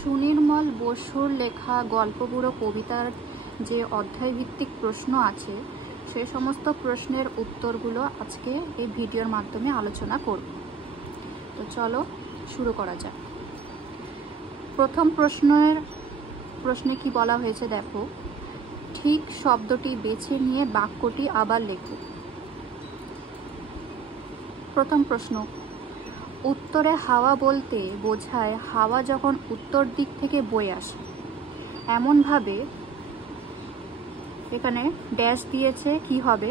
সুনির্মল বসুর লেখা গল্পগুলো কবিতার যে অধ্যায়ভিত্তিক প্রশ্ন আছে সেই সমস্ত প্রশ্নের উত্তরগুলো আজকে এই ভিডিওর মাধ্যমে আলোচনা করব। তো চলো শুরু করা যাক। প্রথম প্রশ্নে কি বলা হয়েছে দেখো, ঠিক শব্দটি বেছে নিয়ে বাক্যটি আবার লেখো। প্রথম প্রশ্ন, উত্তরে হাওয়া বলতে বোঝায় হাওয়া যখন উত্তর দিক থেকে বয়ে আসে এমনভাবে, এখানে ড্যাশ দিয়েছে, কি হবে?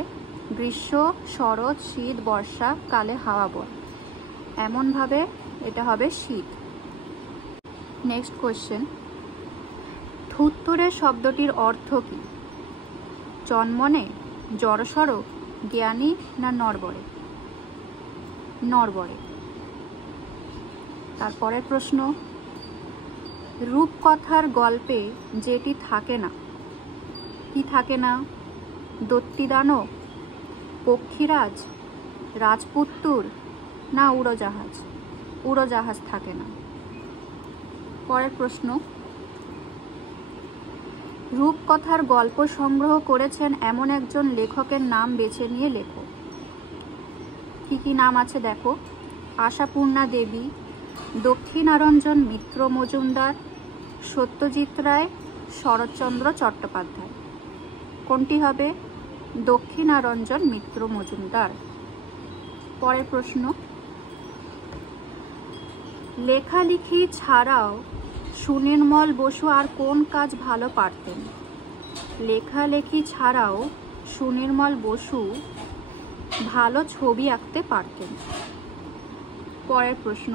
গ্রীষ্ম, শরৎ, শীত, বর্ষা কালে হাওয়া বয়, এমনভাবে এটা হবে শীত। নেক্সট কোয়েশ্চেন, থুত্তুরে শব্দটির অর্থ কি? জন্মনে, জড়সড়, জ্ঞানী না নড়বড়ে? নড়বড়ে। তারপরের প্রশ্ন, রূপকথার গল্পে যেটি থাকে না, কি থাকে না? দত্তিদানব, পক্ষীরাজ, রাজপুত্তুর না উড়োজাহাজ? উড়োজাহাজ থাকে না। পরের প্রশ্ন, রূপকথার গল্প সংগ্রহ করেছেন এমন একজন লেখকের নাম বেছে নিয়ে লেখো। কি কি নাম আছে দেখো, আশাপূর্ণা দেবী, দক্ষিণারঞ্জন মিত্র মজুমদার, সত্যজিৎ রায়, শরৎচন্দ্র চট্টোপাধ্যায়। কোনটি হবে? দক্ষিণারঞ্জন মিত্র মজুমদার। পরের প্রশ্ন, লেখালেখি ছাড়াও সুনির্মল বসু আর কোন কাজ ভালো পারতেন? লেখালেখি ছাড়াও সুনির্মল বসু ভালো ছবি আঁকতে পারতেন। পরের প্রশ্ন,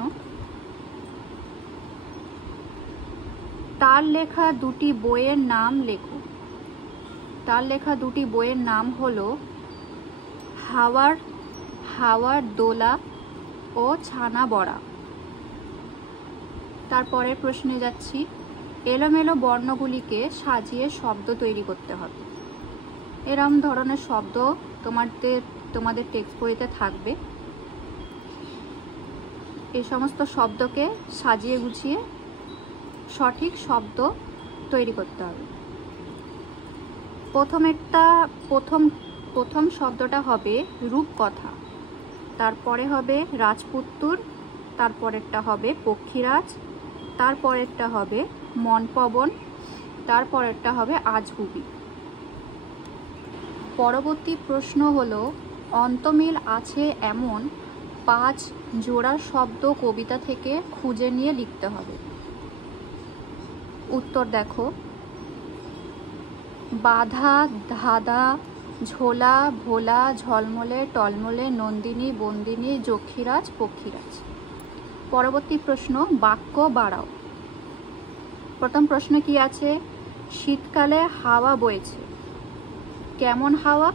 তার লেখা দুটি বইয়ের নাম লেখো। তার লেখা দুটি বইয়ের নাম হলো হাওয়ার দোলা ও ছানা বড়া। তারপরের প্রশ্নে যাচ্ছি, এলোমেলো বর্ণগুলিকে সাজিয়ে শব্দ তৈরি করতে হবে। এরম ধরনের শব্দ তোমাদের টেক্সট বইতে থাকবে। এই সমস্ত শব্দকে সাজিয়ে গুছিয়ে সঠিক শব্দ তৈরি করতে হবে। প্রথম শব্দটা হবে রূপকথা, তারপরে হবে রাজপুত্তুর, তারপরেরটা হবে পক্ষীরাজ, তারপরেরটা হবে মনপবন, তারপরেরটা হবে আজগুবি। পরবর্তী প্রশ্ন হলো, অন্তমিল আছে এমন 5 জোড়া শব্দ কবিতা থেকে খুঁজে নিয়ে লিখতে হবে। উত্তর দেখো, বাধা, ধাঁধা, ঝোলা, ভোলা, ঝলমলে, টলমলে, নন্দিনী, বন্দিনী, যক্ষীরাজ, পক্ষীরাজ। পরবর্তী প্রশ্ন, বাক্য বাড়াও। প্রথম প্রশ্নে কি আছে? শীতকালে হাওয়া বইছে। কেমন হাওয়া?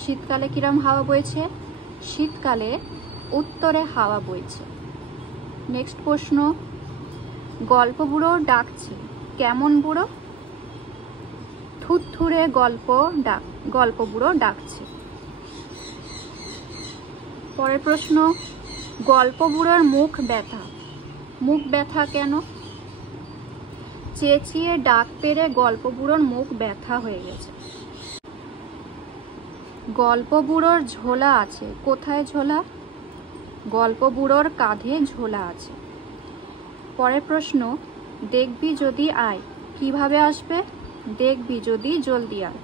শীতকালে কিরম হাওয়া বইছে? শীতকালে উত্তরে হাওয়া বইছে। নেক্সট প্রশ্ন, গল্প বুড়ো ডাকছে। কেমন বুড়ো? থুত্থুরে গল্প বুড়ো ডাকছে। পরের প্রশ্ন, গল্প বুড়োর মুখ ব্যথা। মুখ ব্যথা কেন? চেঁচিয়ে ডাক পেরে গল্প বুড়োর মুখ ব্যথা হয়ে গেছে। গল্প বুড়োর ঝোলা আছে। কোথায় ঝোলা? গল্প বুড়োর কাঁধে ঝোলা আছে। পরের প্রশ্ন, দেখবি যদি আয়। কিভাবে আসবে? দেখবি যদি জলদি আয়।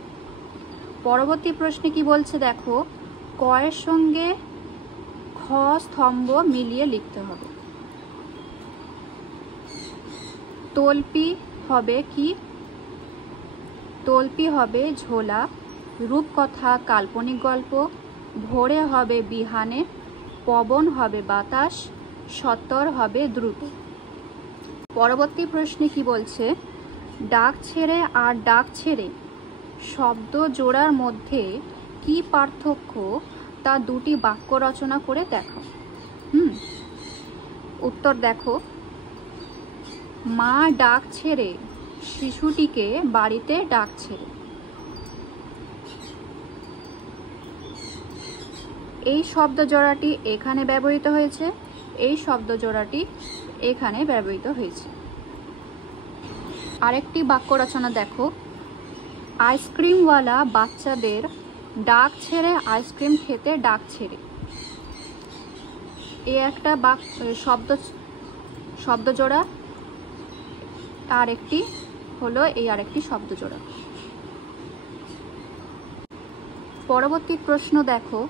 পরবর্তী প্রশ্নে কি বলছে দেখো, কয়ের সঙ্গে খ স্তম্ভ মিলিয়ে লিখতে হবে। তল্পি হবে কি? তল্পি হবে ঝোলা, রূপকথা কাল্পনিক গল্প, ভোরে হবে বিহানে, পবন হবে বাতাস, সত্তর হবে দ্রুত। পরবর্তী প্রশ্নে কি বলছে, ডাক ছেড়ে আর ডাক ছেড়ে শব্দ জোড়ার মধ্যে কি পার্থক্য তা দুটি বাক্য রচনা করে দেখো। উত্তর দেখো, মা ডাক ছেড়ে শিশুটিকে বাড়িতে ডাকছে। এই শব্দ জোড়াটি এখানে ব্যবহৃত হয়েছে, এই শব্দ জোড়াটি এখানে ব্যবহৃত হয়েছে। আরেকটি বাক্য রচনা দেখো, আইসক্রিমওয়ালা বাচ্চাদের ডাক ছেড়ে আইসক্রিম খেতে ডাকছে রে। এ একটা শব্দ জোড়া, আর একটি হলো এই আরেকটি শব্দ জোড়া। পরবর্তী প্রশ্ন দেখো,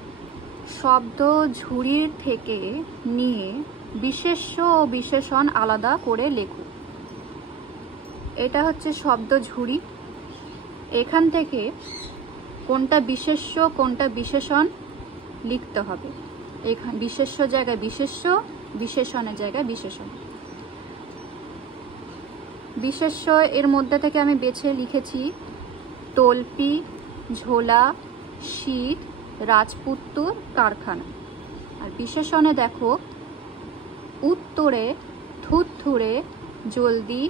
শব্দ ঝুড়ির থেকে নিয়ে বিশেষ্য ও বিশেষণ আলাদা করে লেখো। এটা হচ্ছে শব্দ ঝুড়ি, এখান থেকে কোনটা বিশেষ্য কোনটা বিশেষণ লিখতে হবে। এখানে বিশেষ্য জায়গায় বিশেষ্য, বিশেষণের জায়গায় বিশেষণ। বিশেষ্য এর মধ্যে থেকে আমি বেছে লিখেছি তল্পি, ঝোলা, শীত, রাজপুত্তুর, কারখানা। আর বিশেষণে দেখো উত্তরে, থুরথুরে, জলদি,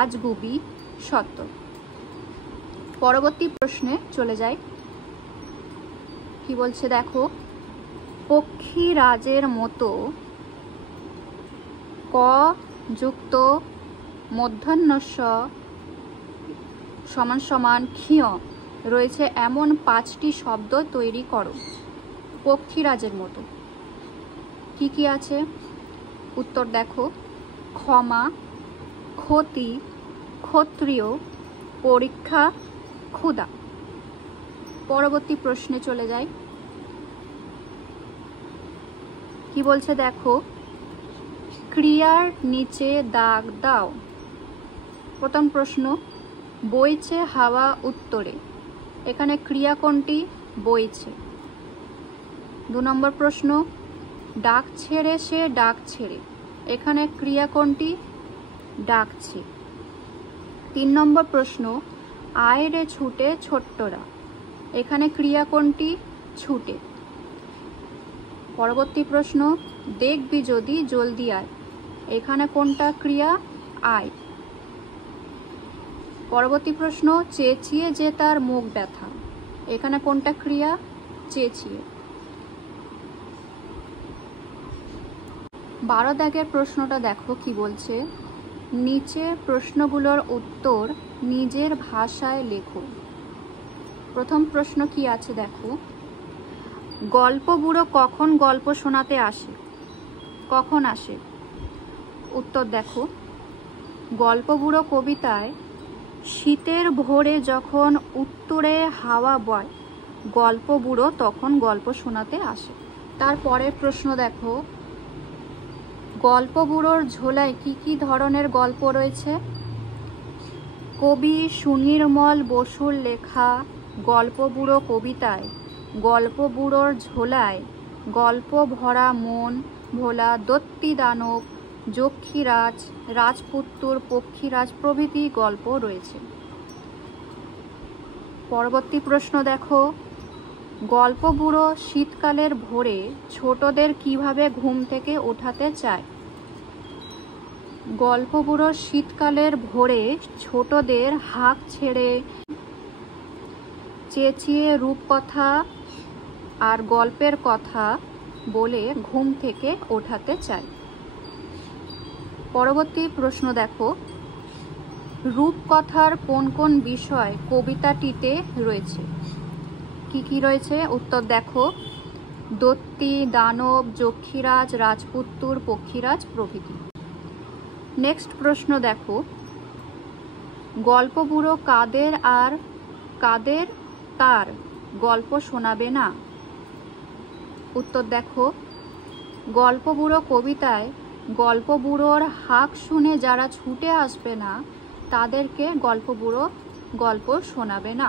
আজগুবি, সত্য। পরবর্তী প্রশ্নে চলে যাই। কি বলছে দেখো, পক্ষীরাজের মতো ক যুক্ত মধ্যাহ্নস্য সমান সমান ক্ষীয় রয়েছে এমন 5টি শব্দ তৈরি করো। পক্ষীরাজের মতো কি কি আছে? উত্তর দেখো, ক্ষমা, ক্ষতি, ক্ষত্রিয়, পরীক্ষা, ক্ষুধা। পরবর্তী প্রশ্নে চলে যাই। কি বলছে দেখো, ক্রিয়ার নিচে দাগ দাও। প্রথম প্রশ্ন, বইছে হাওয়া উত্তরে। এখানে ক্রিয়া কোনটি? বইছে। 2 নম্বর প্রশ্ন, ডাক ছেড়ে সে ডাক ছেড়ে। এখানে ক্রিয়া কোনটি? ডাকছে। 3 নম্বর প্রশ্ন, আয় রে ছুটে ছোট্টরা। এখানে ক্রিয়া কোনটি? ছুটে। পরবর্তী প্রশ্ন, দেখবি যদি জলদি আয়। এখানে কোনটা ক্রিয়া? আয়। পরবর্তী প্রশ্ন, চেঁচিয়ে যে তার মুখ ব্যথা। এখানে কোনটা ক্রিয়া? চেঁচিয়ে। 12 দাগের প্রশ্নটা দেখো কি বলছে, নিচে প্রশ্নগুলোর উত্তর নিজের ভাষায় লেখো। প্রথম প্রশ্ন কি আছে দেখো, গল্প বুড়ো কখন গল্প শোনাতে আসে? কখন আসে? উত্তর দেখো, গল্প বুড়ো কবিতায় শীতের ভোরে যখন উত্তরে হাওয়া বয় গল্প বুড়ো তখন গল্প শোনাতে আসে। তারপরের প্রশ্ন দেখো, গল্প বুড়োর ঝোলায় কি কি ধরনের গল্প রয়েছে? কবি সুনির্মল বসুর লেখা গল্প বুড়ো কবিতায় গল্প বুড়োর ঝোলায় গল্প ভরা মন, ভোলা, দত্তি দানব, যক্ষীরাজ, রাজপুত্তুর, পক্ষীরাজ প্রভৃতি গল্প রয়েছে। পরবর্তী প্রশ্ন দেখো, গল্প বুড়ো শীতকালের ভোরে ছোটদের কিভাবে ঘুম থেকে ওঠাতে চায়? গল্প বুড়ো শীতকালের ভোরে ছোটদের হাঁক ছেড়ে চেঁচিয়ে রূপকথা আর গল্পের কথা বলে ঘুম থেকে ওঠাতে চায়। পরবর্তী প্রশ্ন দেখো, রূপকথার কোন কোন বিষয় কবিতাটিতে রয়েছে? কি কি রয়েছে? উত্তর দেখো, দত্তি, দানব, যক্ষীরাজ, রাজপুত্তুর, পক্ষীরাজ প্রভৃতি। নেক্সট প্রশ্ন দেখো, গল্প বুড়ো কাদের আর কাদের তার গল্প শোনাবে না? উত্তর দেখো, গল্প বুড়ো কবিতায় গল্প বুড়োর হাঁক শুনে যারা ছুটে আসবে না তাদেরকে গল্প বুড়ো গল্প শোনাবে না।